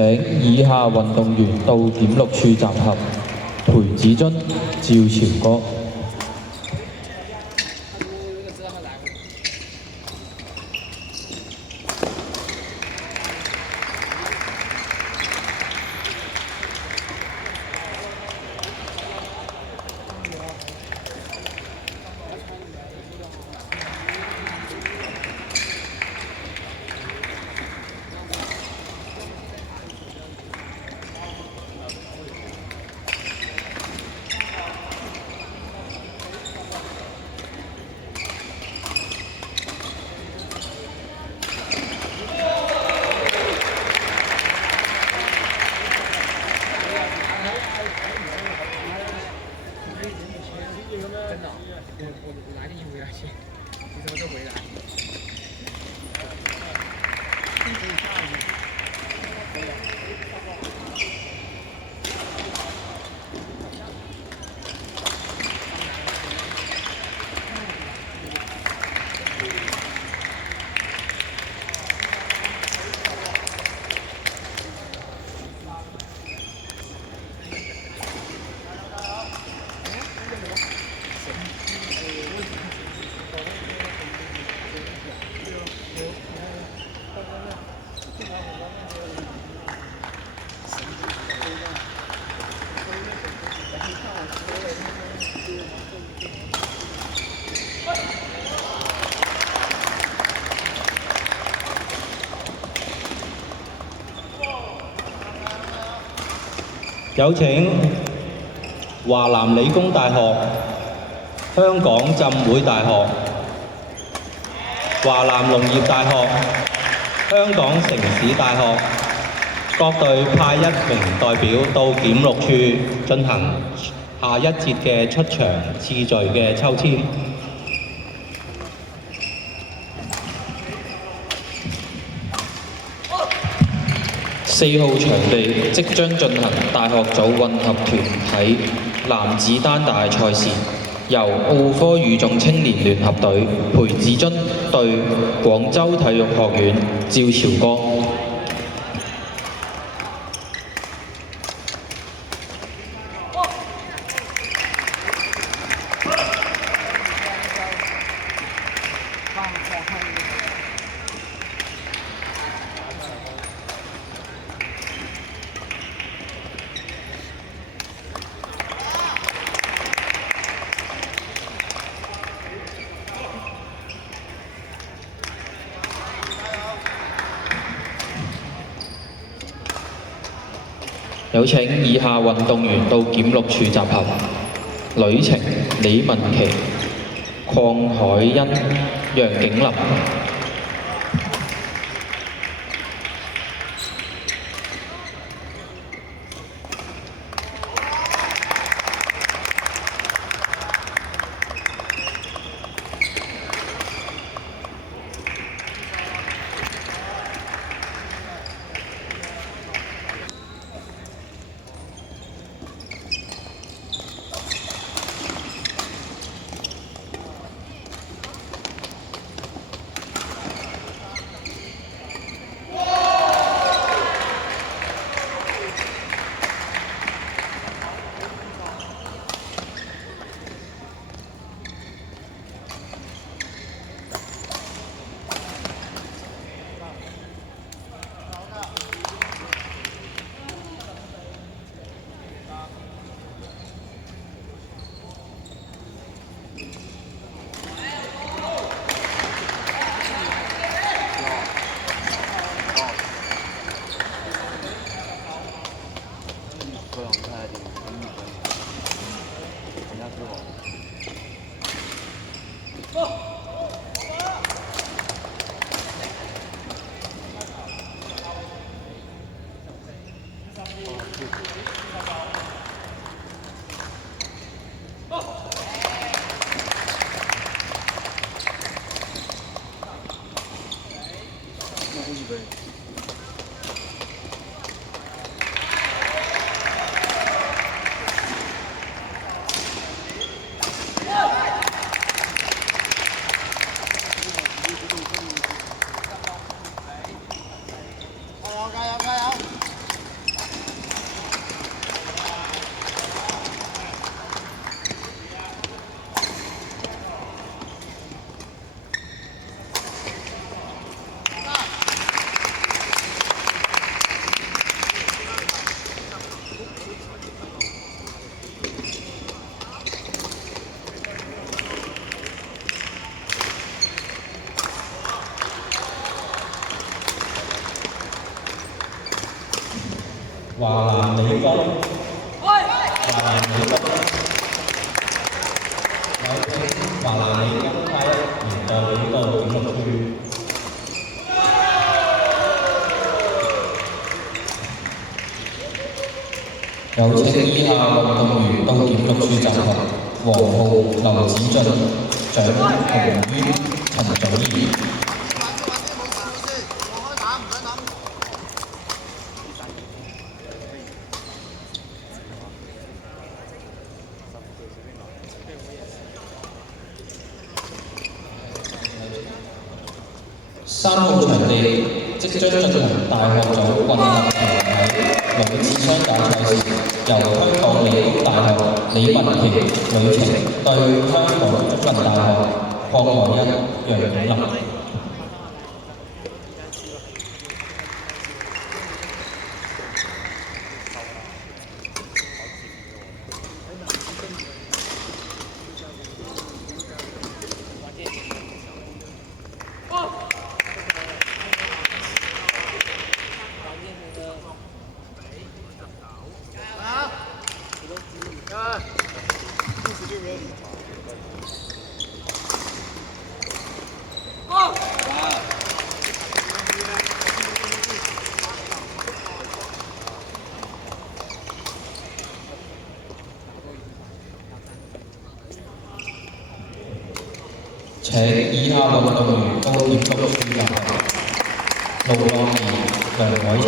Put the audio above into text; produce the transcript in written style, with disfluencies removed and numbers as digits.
請以下運動員到檢錄處集合：裴子津、趙朝歌。有請華南理工大學、香港浸會大學、華南農業大學、香港城市大學各隊派一名代表到檢錄處進行下一節嘅出場次序嘅抽籤。4號場地即將進行大學組混合團體男子單打賽事，由奧科語眾青年聯合隊裴子津對廣州體育學院趙朝歌。有請以下運動員到檢錄處集合：呂晴、李文琪、鄺海欣、楊景林。華南理工，華南理工，有請華南理工派一名代表到檢錄處。有請以下運動員到檢錄處集合：黃浩、劉子俊、蔣紅淵、陳祖賢。3號場地即將進行大學組混合團體女子雙打賽事，由香港理工大學李文琪女情對香港中文大學鄺凱欣楊永林。請以下運動員到檢錄處集合：盧樂儀、梁偉晴。